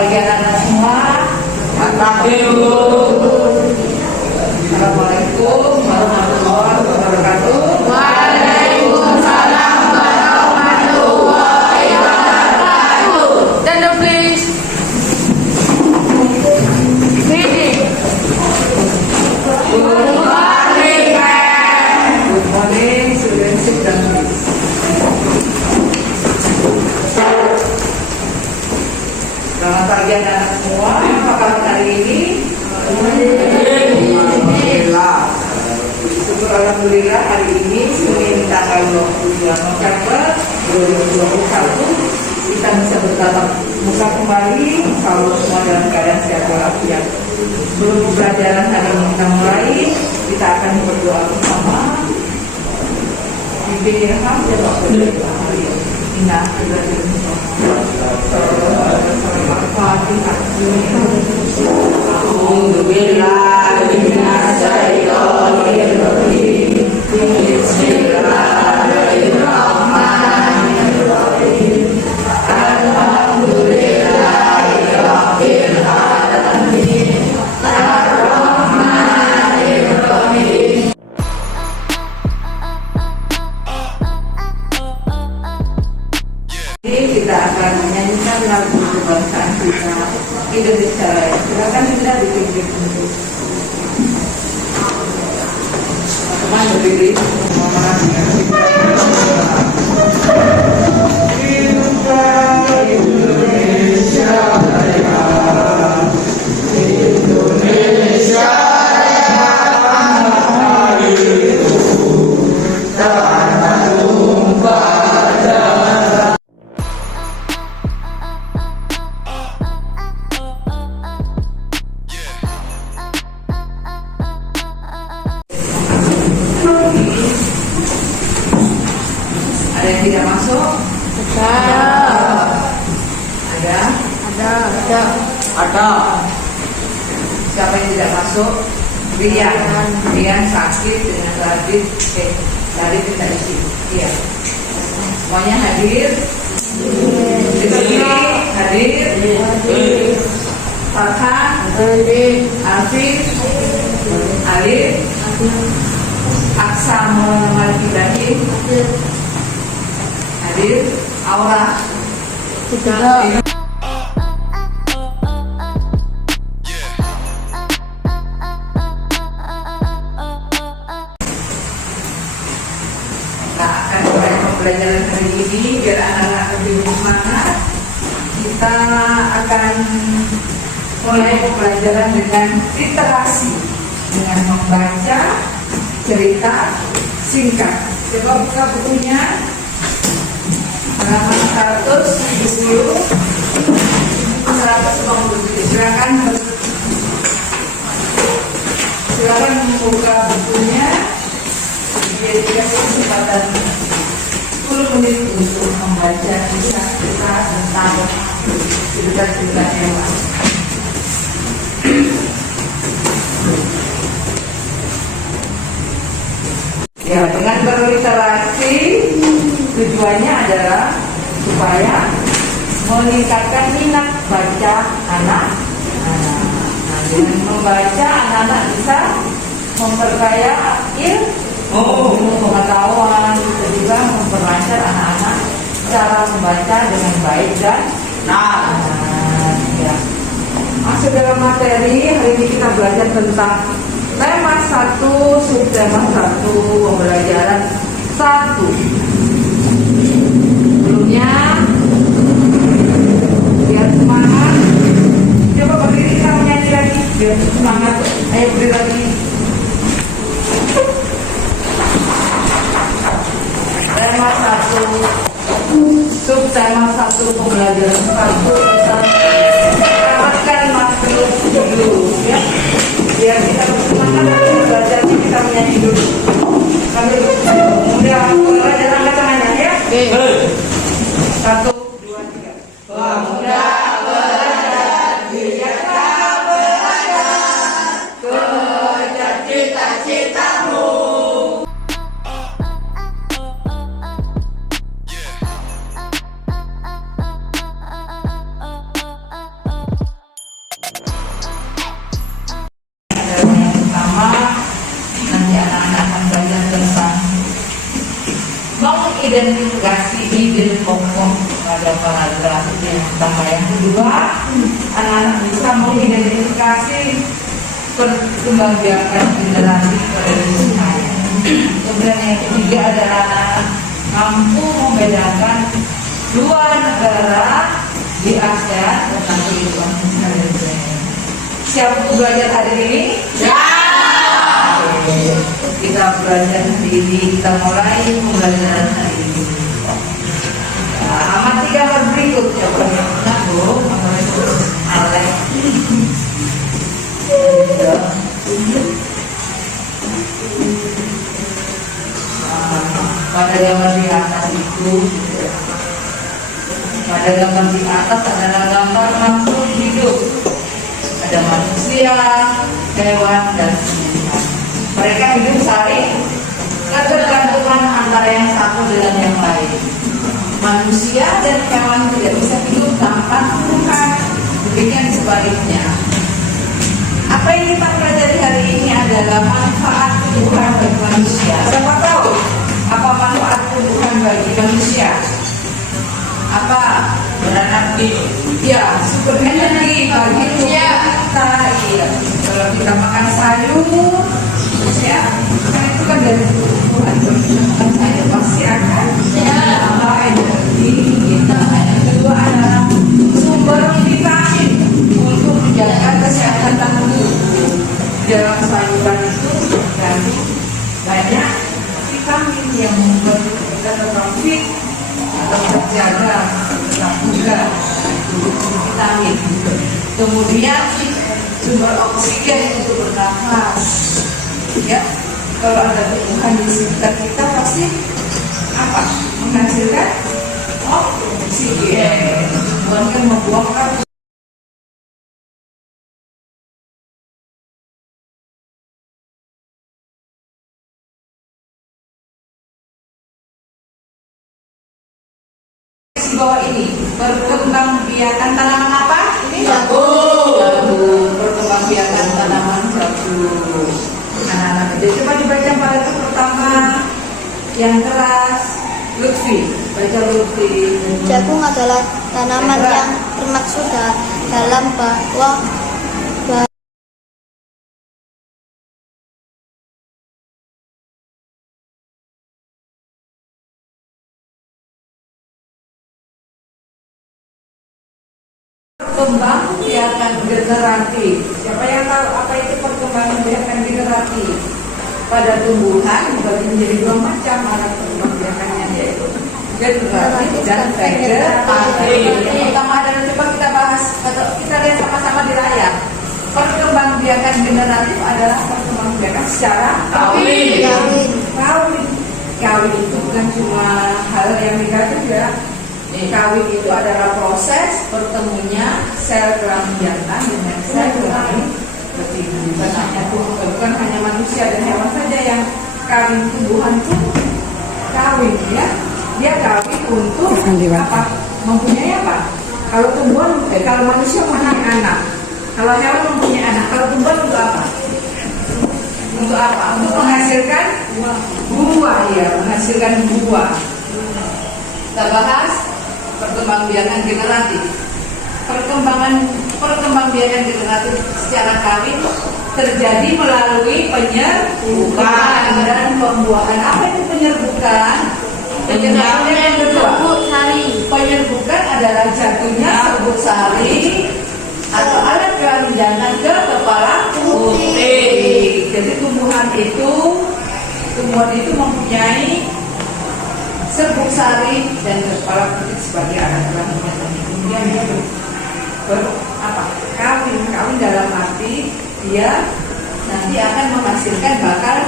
pagi anak-anak semua. Assalamualaikum warahmatullahi wabarakatuh. Waalaikumsalam warahmatullahi wabarakatuh. Stand up please. Reading. Good morning, Good morning, students. Sit down, please. Selamat pagi anak-anak semua. Apa kabar hari ini? Alhamdulillah. Syukur alhamdulillah hari ini Senin tanggal 22 November 2021 kita bisa bertatap muka kembali kalau semua dalam keadaan sehat walafiat. Sebelum pembelajaran hari ini kita mulai, kita akan berdoa bersama. Kita akan menyanyikan lagu kebangsaan kita Indonesia Raya. Silakan kita dipimpin untuk teman berdiri Indonesia Raya, Indonesia Raya, hari itu tanah tumpah darah. Ada yang tidak masuk? Ada? Ada. Siapa yang tidak masuk? Rian sakit dengan Radit. Radit tidak isi. Iya. Semuanya hadir? Hadir? Farhan? Alfif? Alif? Aksa Muhammad Ibrahim? Hadir? Aura? Pembelajaran hari ini biar anak-anak lebih semangat, kita akan mulai pembelajaran dengan literasi, dengan membaca cerita singkat. Coba buka bukunya halaman 170, 150. Silakan membuka bukunya. Biar dikasih kesempatan 10 menit untuk membaca kisah kita tentang cerita-cerita hewan. Ya, dengan berliterasi tujuannya adalah supaya meningkatkan minat baca anak-anak. Dengan membaca anak-anak bisa memperkaya ilmu pengetahuan, juga memperlancar anak-anak cara membaca dengan baik dan benar. Ya. Masuk dalam materi, hari ini kita belajar tentang tema 1, subtema 1, pembelajaran 1. Sebelumnya, biar semangat. Coba berdiri, kita menyanyi lagi. Biar semangat. Ayo berdiri lagi. Tema 1, subtema 1, pembelajaran 1 tentang merawatkan makhluk hidup, ya. Biar kita bersemangat belajarnya, kita menyanyi dulu. Sambil udah belajar, angkat tangannya, ya. 1, 2, 3. Pemuda belajar, giatlah belajar, kejar cita-citamu. paragraf yang pertama. Yang kedua, anak-anak bisa mengidentifikasi perkembangbiakan generasi pada dirinya. Kemudian yang ketiga adalah anak mampu membedakan dua negara di ASEAN tentang kehidupan sehari-hari. Siap belajar hari ini? Ya. Kita belajar hari ini, kita mulai pembelajaran hari ini. Nah, amati gambar berikut. Coba yang pernah Bu, gambar itu Alek. Pada gambar di atas itu, pada gambar di atas adalah gambar makhluk hidup. Ada manusia, hewan, dan tumbuhan. Mereka hidup saling ketergantungan antara yang satu dengan yang lain. Manusia dan hewan tidak bisa hidup tanpa tumbuhan. Demikian sebaliknya. Apa yang kita pelajari hari ini adalah manfaat tumbuhan bagi manusia. Siapa tahu apa manfaat tumbuhan bagi manusia? Apa? Beranak di, ya, super energi bagi tubuh kita. Iya. Kalau kita makan sayur, ya, kan itu kan dari tumbuhan. Makan sayur pasti akan menambah energi kita. Yang kedua adalah sumber vitamin untuk menjaga kesehatan tubuh. Dalam sayuran itu terkandung banyak vitamin yang membuat kita tetap fit atau terjaga tetap bugar. Vitamin. Kemudian sumber oksigen untuk bernafas. Ya, kalau ada tumbuhan di sekitar kita pasti apa? Menghasilkan oksigen. Bukan membuang karbon. Di bawah ini perkembangbiakan tanaman apa? Ini jagung. Perkembangbiakan tanaman jagung. Anak-anak kecil coba dibaca paragraf pertama yang keras. Lutfi, baca Lutfi. Jagung adalah tanaman yang termaksud dalam bahwa perkembangbiakan generatif. Siapa yang tahu apa itu perkembangbiakan generatif? Pada tumbuhan dibagi menjadi dua macam alat perkembangbiakannya, yaitu generatif dan vegetatif. Yang pertama adalah coba kita bahas atau kita lihat sama-sama di layar. Perkembangbiakan generatif adalah perkembangbiakan secara kawin. Kawin itu bukan cuma hal yang negatif ya. Kawin itu adalah proses bertemunya sel kelamin jantan dengan sel kelamin betina. Bukan hanya manusia dan hewan saja yang kawin, tumbuhan itu kawin ya. Dia kawin untuk apa? Mempunyai apa? Kalau tumbuhan, kalau manusia mempunyai anak, kalau hewan mempunyai anak, kalau tumbuhan untuk apa? Untuk apa? Untuk menghasilkan buah ya, menghasilkan buah. Kita bahas perkembangbiakan generatif. Perkembangbiakan generatif secara kawin terjadi melalui penyerbukan dan pembuahan. Apa itu penyerbukan? Penyerbukan yang kedua. Penyerbukan adalah jatuhnya serbuk sari atau alat kelamin jantan ke kepala putih. Jadi tumbuhan itu mempunyai serbuk sari dan kepala putih sebagai alat kelamin jantan. Kemudian dia kawin dalam arti dia nanti akan menghasilkan bakal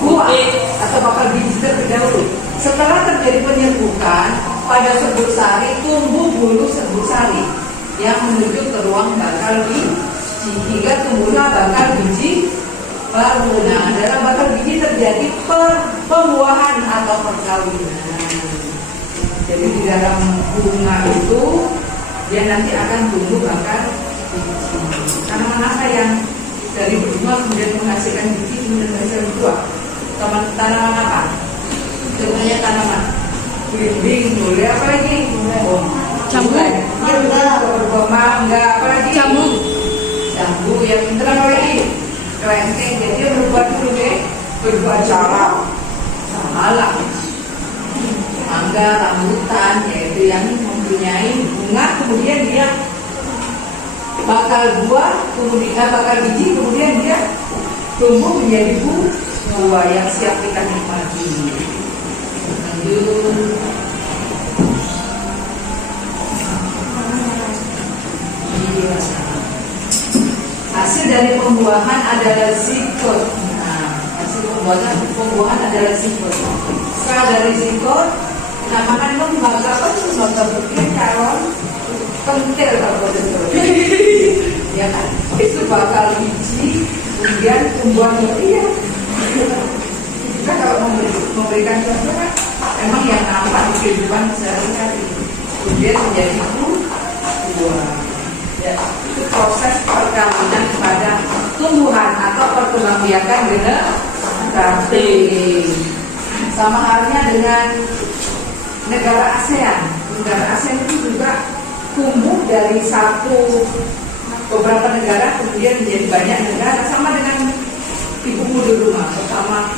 buah atau bakal biji terlebih dahulu. Setelah terjadi penyerbukan pada serbuk sari, tumbuh bulu serbuk sari yang menuju ke ruang bakal biji hingga tumbuhlah bakal biji baru. Nah, dalam bakal biji terjadi pembuahan atau perkawinan. Jadi di dalam bunga itu dia nanti akan tumbuh bakal biji. Tanaman apa yang dari bunga kemudian menghasilkan biji kemudian menghasilkan buah? Tanaman apa? Contohnya tanaman belimbing, boleh apa lagi? kelengkeng, jadi dia berbuat dulu deh, berbuat salah, salah. Mangga, rambutan, yaitu yang mempunyai bunga, kemudian dia bakal buah, kemudian bakal biji, kemudian dia tumbuh menjadi buah yang siap kita nikmati. Lanjut. Hasil dari pembuahan adalah zikot. Nah, hasil pembuahan adalah zikot. Setelah dari zikot, nah makan lembaga apa tuh lembaga berpikir kalon pentil kalau betul. Ya kan? Itu bakal biji, kemudian tumbuhan iya. Kita kalau memberikan contoh kan, memang yang nampak di kehidupan sehari-hari. Kemudian menjadi buah. Ya, itu proses perkawinan pada tumbuhan atau perkembangbiakan generasi. Sama halnya dengan negara ASEAN. Negara ASEAN itu juga tumbuh dari beberapa negara kemudian menjadi banyak negara, sama dengan ibumu di rumah. Pertama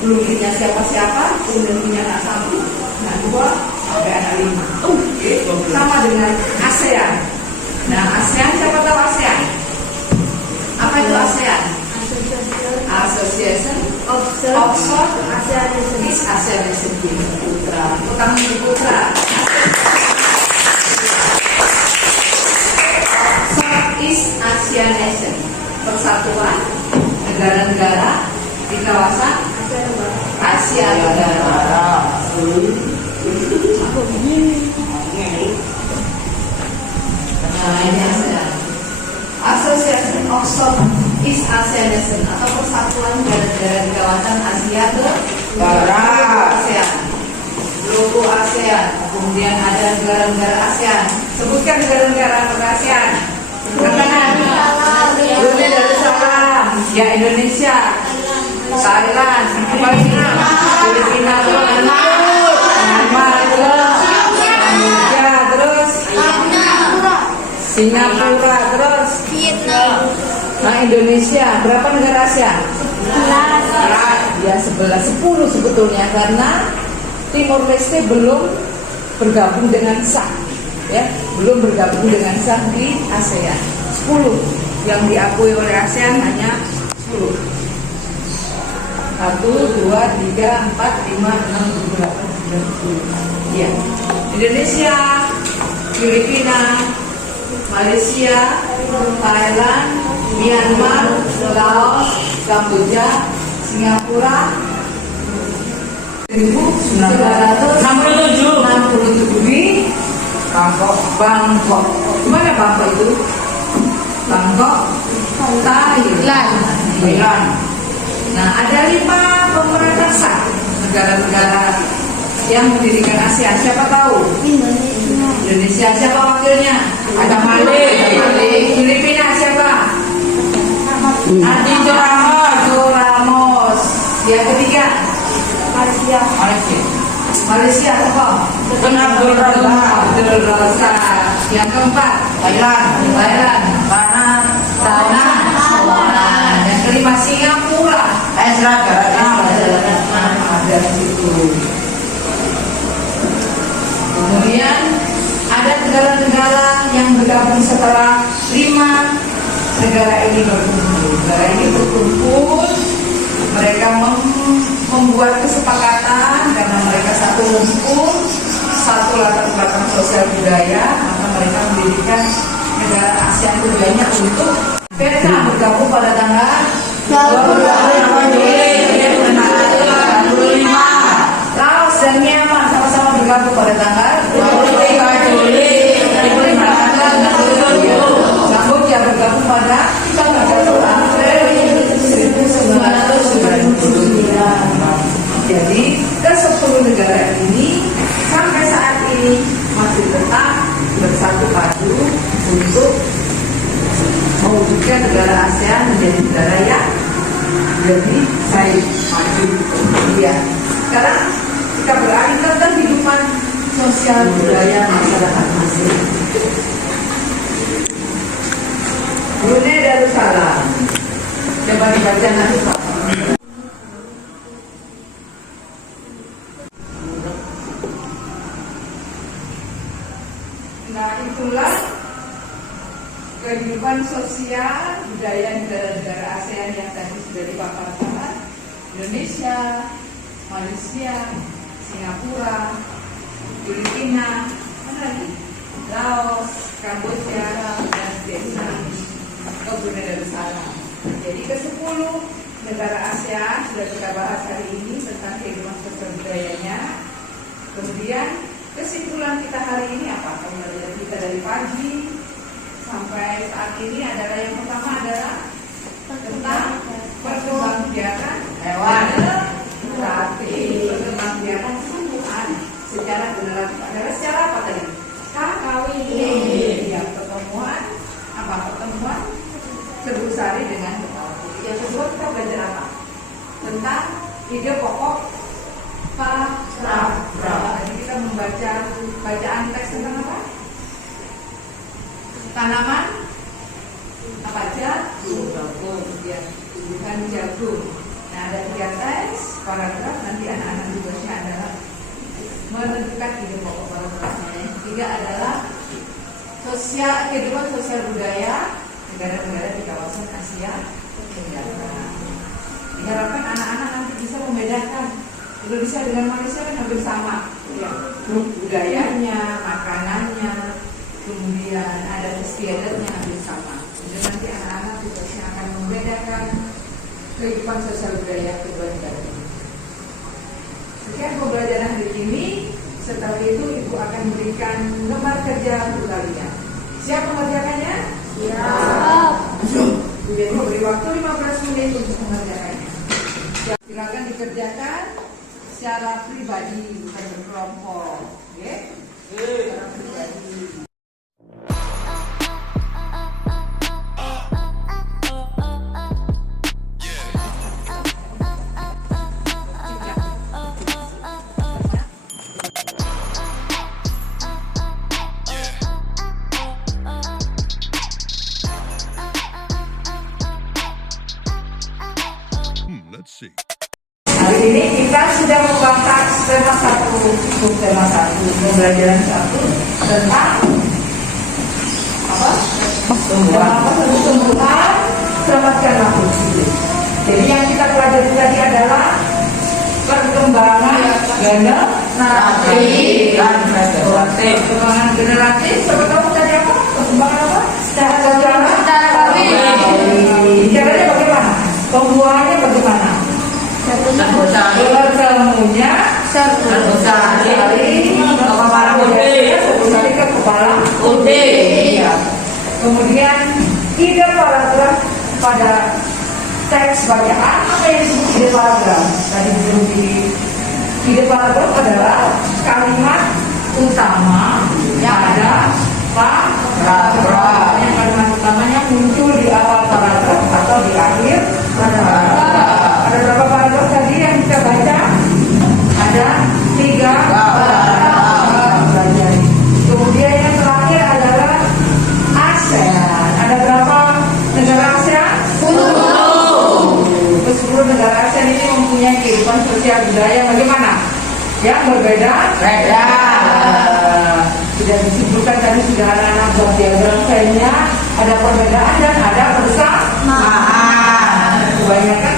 belum punya siapa-siapa, kemudian punya anak satu, anak dua, sampai anak lima. Sama dengan ASEAN. Nah, ASEAN, siapa tahu ASEAN? Apa itu ASEAN? Association of ASEAN Nation Putra. Tukang Putra. Southeast Asia Nation, persatuan negara-negara di kawasan Asia Tenggara. Nah, ini ASEAN. Association of Southeast Asia Nation atau persatuan negara-negara di kawasan Asia Tenggara. ASEAN. Logo ASEAN. Kemudian ada negara-negara ASEAN. Sebutkan negara-negara ASEAN. Brunei Darussalam, ya Indonesia, Thailand, Filipina, Myanmar, terus Singapura, terus Vietnam. Nah, Indonesia, berapa negara ASEAN? 11. Ya 10 sebetulnya, karena Timor Leste belum bergabung dengan SAC. Ya, belum bergabung dengan SAC di ASEAN. 10 yang diakui oleh ASEAN hanya 10. 1, 2, 3, 4, 5, 6, 7, 8, 9, 10. Ya. Indonesia, Filipina, Malaysia, Thailand, Myanmar, Laos, Kamboja, Singapura, 1967 di Bangkok. Gimana Bangkok itu? Bangkok, Thailand. Nah, ada 5 pemerintah SAC, negara-negara yang mendirikan ASEAN. Siapa tahu? Indonesia. Siapa wakilnya? Ada Mali. Filipina siapa? Adi Ramos. Yang ketiga? Malaysia siapa? Abdul Razak. Yang keempat? Thailand. Yang kelima Singapura. Ada di situ. Kemudian ada negara-negara yang bergabung setelah 5 negara ini berkumpul. Negara ini berkumpul, mereka membuat kesepakatan karena mereka satu lumpur, satu latar belakang sosial budaya, maka mereka mendirikan negara ASEAN keduanya untuk Vietnam bergabung pada tanggal 25. Laos dan Myanmar sama-sama bergabung pada tanggal 25 Juli. Kamboja bergabung pada tanggal 1 April 1999. Jadi ke-10 negara ini sampai saat ini masih tetap bersatu padu untuk mewujudkan negara ASEAN menjadi negara yang lebih baik, maju. Ya. Sekarang kita beralih ke kehidupan sosial budaya masyarakat Mesir. Brunei Darussalam. Coba dibaca nanti Pak. Nah, itulah kehidupan sosial budaya negara-negara ASEAN yang tadi sudah dipaparkan. Indonesia, Malaysia, Singapura, Filipina, mana lagi? Laos, Kamboja, dan Vietnam, Brunei Darussalam. Jadi ke-10 negara ASEAN sudah kita bahas hari ini tentang kehidupan sosial budayanya. Kemudian kesimpulan kita hari ini apa? Pembelajaran kita dari pagi sampai saat ini adalah yang pertama adalah tentang perkembangan hewan, tapi perkembangan tumbuhan secara generatif adalah secara apa tadi? Kawin. Yang pertemuan apa? Pertemuan sebusari dengan kekawin. Yang kedua kita belajar apa? Tentang ide pokok paragraf. Jadi kita membaca bacaan teks tentang apa? Tanaman apa aja? Jagung. Ya, bukan jagung. Nah, ada 3 teks paragraf. Nanti anak-anak tugasnya adalah menentukan ide pokok paragrafnya. Yang ketiga adalah kehidupan sosial budaya negara-negara di kawasan Asia Tenggara. Diharapkan anak-anak nanti bisa membedakan Indonesia dengan Malaysia kan hampir sama, ya. Budayanya, makanannya, kemudian adat istiadatnya hampir sama. Jadi nanti anak-anak tugasnya akan membedakan kehidupan sosial budaya kedua negara ini. Sekian pembelajaran hari ini. Setelah itu Ibu akan berikan lembar kerja untuk kalian. Siap mengerjakannya? Siap. Jadi beri waktu 15 menit untuk mengerjakannya. Silakan dikerjakan secara pribadi, bukan berkelompok. Oke? Secara pribadi. Hari ini kita sudah membahas tema 1, pembelajaran 1 tentang apa? Tumbuhan, selamatkan makhluk hidup. Jadi yang kita pelajari tadi adalah perkembangan generatif. Perkembangan generatif. Coba kamu tadi apa? Perkembangan apa? Secara caranya bagaimana? Pembuahannya bagaimana? Bertemunya sebusari ke kepala ude. Kemudian ide paragraf pada teks bacaan. Apa yang disebut ide paragraf? Tadi belum di ide paragraf adalah kalimat utama yang ada paragraf. Yang kalimat utamanya muncul di awal paragraf atau di akhir paragraf. Ada berapa paragraf tadi yang kita baca? Ada 3 paragraf. Kemudian yang terakhir adalah ASEAN. Ada berapa negara ASEAN? 10. 10 negara ASEAN ini mempunyai kehidupan sosial budaya bagaimana? Yang berbeda. Sudah disebutkan tadi, sudah anak-anak buat diagram filenya. Ada perbedaan dan ada persamaan. Kebanyakan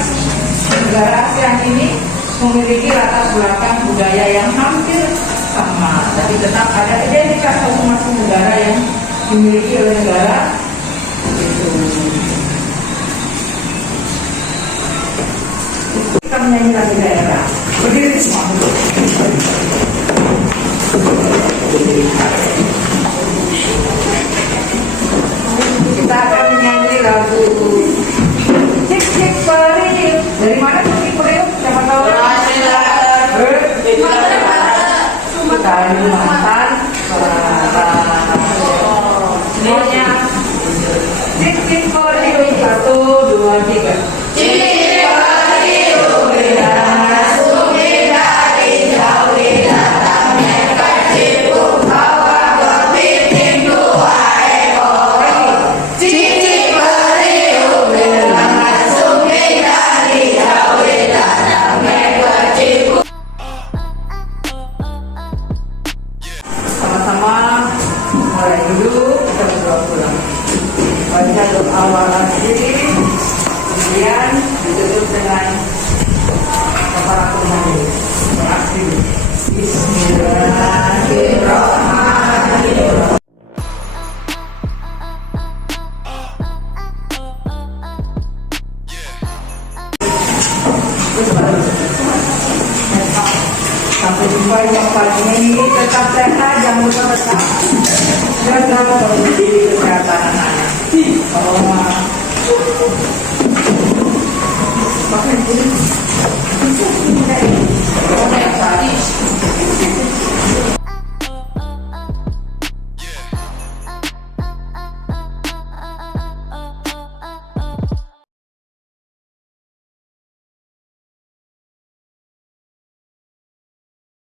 negara ASEAN ini memiliki latar belakang budaya yang hampir sama, tapi tetap ada identitas masing-masing negara yang dimiliki oleh negara itu. Kita menyanyi lagu daerah. Berdiri semua. Kita akan menyanyi lagu Cik Cik Periuk. Dari mana Cik Cik Periuk? Siapa tahu? Kalimantan. Semuanya mulai dulu, kita berdoa pulang. Baca doa walaupun, kemudian ditutup dengan kepala kembali. Berakhir. Bismillahirrahmanirrahim. Sampai jumpa yang paling ini, tetap sehat, jangan lupa tetap jaga kondisi kesehatan anak-anak.